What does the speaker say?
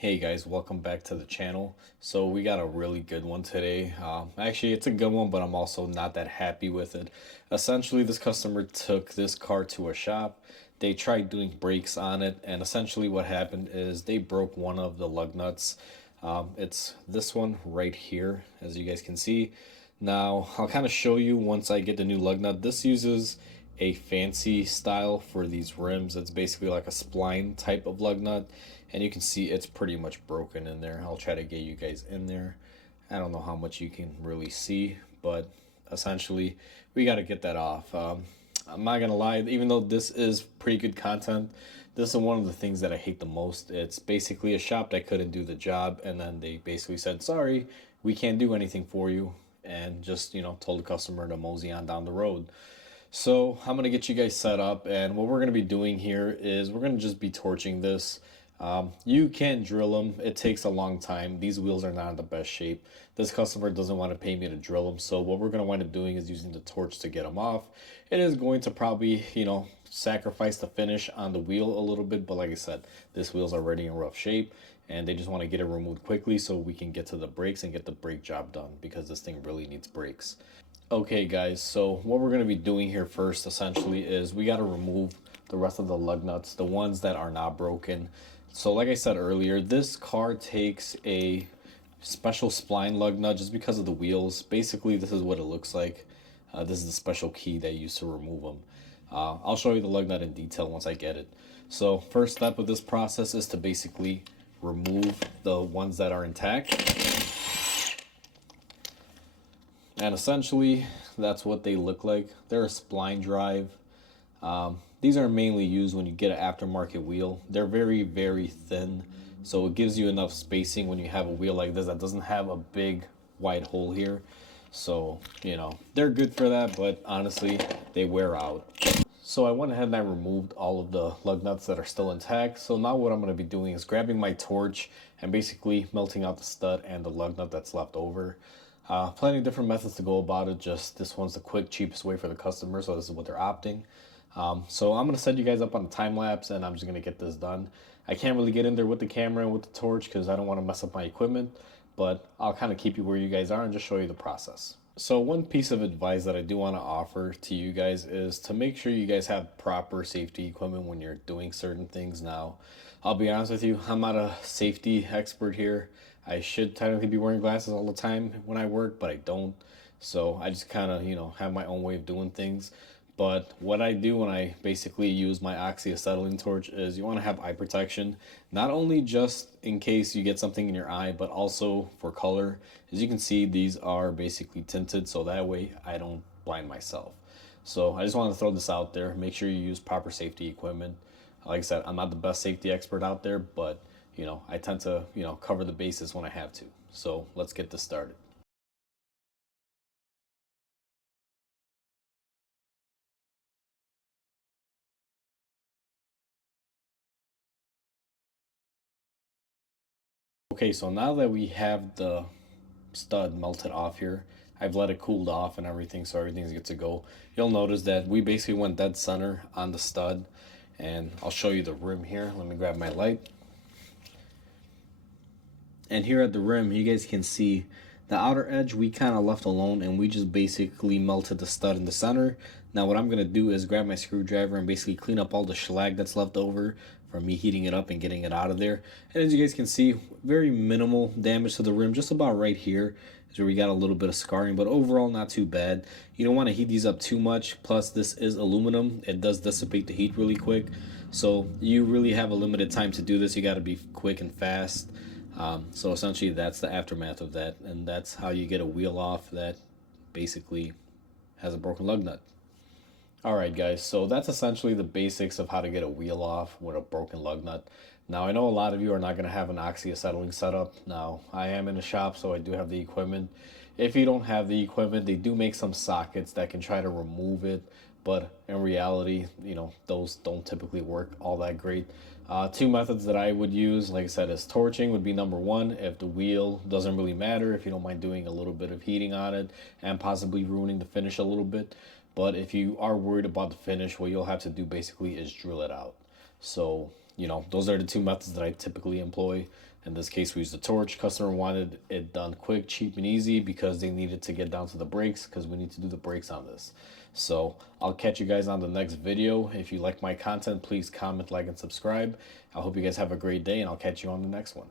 Hey guys, welcome back to the channel. So we got a really good one today. Actually, it's a good one, but I'm also not that happy with it. Essentially, this customer took this car to a shop. They tried doing brakes on it, and essentially what happened is they broke one of the lug nuts. It's this one right here, as you guys can see. Now, I'll kind of show you once I get the new lug nut. This uses a fancy style for these rims. It's basically like a spline type of lug nut, and you can see it's pretty much broken in there. I'll try to get you guys in there. I don't know how much you can really see, but essentially we got to get that off. I'm not gonna lie, even though this is pretty good content, this is one of the things that I hate the most. It's basically a shop that couldn't do the job, and then they basically said, sorry, we can't do anything for you, and just, told the customer to mosey on down the road. So I'm going to get you guys set up, and what we're going to be doing here is we're going to just be torching this. You can drill them. It takes a long time. These wheels are not in the best shape. This customer doesn't want to pay me to drill them, so what we're going to wind up doing is using the torch to get them off. It is going to probably, sacrifice the finish on the wheel a little bit, but like I said, this wheel's already in rough shape, and they just want to get it removed quickly so we can get to the brakes and get the brake job done, because this thing really needs brakes. Okay guys, so what we're going to be doing here first essentially is we got to remove the rest of the lug nuts, the ones that are not broken. So like I said earlier, this car takes a special spline lug nut just because of the wheels. Basically, this is what it looks like. This is the special key they use to remove them. I'll show you the lug nut in detail once I get it. So first step of this process is to basically remove the ones that are intact. And essentially, that's what they look like. They're a spline drive. These are mainly used when you get an aftermarket wheel. They're very, very thin, so it gives you enough spacing when you have a wheel like this that doesn't have a big wide hole here. So, they're good for that, but honestly, they wear out. So I went ahead and I removed all of the lug nuts that are still intact. So now what I'm going to be doing is grabbing my torch and basically melting out the stud and the lug nut that's left over. Plenty of different methods to go about it. Just this one's the quick, cheapest way for the customer, so this is what they're opting. So I'm going to set you guys up on a time lapse, and I'm just going to get this done. I can't really get in there with the camera and with the torch because I don't want to mess up my equipment, but I'll kind of keep you where you guys are and just show you the process. So one piece of advice that I do want to offer to you guys is to make sure you guys have proper safety equipment when you're doing certain things. Now, I'll be honest with you, I'm not a safety expert here. I should technically be wearing glasses all the time when I work, but I don't. So I just kind of, have my own way of doing things. But what I do when I basically use my oxyacetylene torch is you want to have eye protection, not only just in case you get something in your eye, but also for color. As you can see, these are basically tinted, so that way I don't blind myself. So I just wanted to throw this out there. Make sure you use proper safety equipment. Like I said, I'm not the best safety expert out there, but I tend to, cover the bases when I have to. So let's get this started. Okay, so now that we have the stud melted off here, I've let it cool off and everything, so everything's good to go. You'll notice that we basically went dead center on the stud, and I'll show you the rim here. Let me grab my light. And here at the rim, you guys can see the outer edge we kind of left alone, and we just basically melted the stud in the center. Now what I'm going to do is grab my screwdriver and basically clean up all the shellac that's left over from me heating it up and getting it out of there. And as you guys can see, very minimal damage to the rim, just about right here is where we got a little bit of scarring, but overall not too bad. You don't want to heat these up too much, plus this is aluminum. It does dissipate the heat really quick, so you really have a limited time to do this. You got to be quick and fast. So essentially that's the aftermath of that, and that's how you get a wheel off that basically has a broken lug nut. Alright guys, so that's essentially the basics of how to get a wheel off with a broken lug nut. Now I know a lot of you are not going to have an oxyacetylene setup. Now I am in a shop, so I do have the equipment. If you don't have the equipment, they do make some sockets that can try to remove it, but in reality, those don't typically work all that great. Two methods that I would use, like I said, is torching would be number one. If the wheel doesn't really matter, if you don't mind doing a little bit of heating on it and possibly ruining the finish a little bit. But if you are worried about the finish, what you'll have to do basically is drill it out. So You know, those are the two methods that I typically employ. In this case, we used the torch. Customer wanted it done quick, cheap, and easy because they needed to get down to the brakes because we need to do the brakes on this. So I'll catch you guys on the next video. If you like my content, please comment, like, and subscribe. I hope you guys have a great day, and I'll catch you on the next one.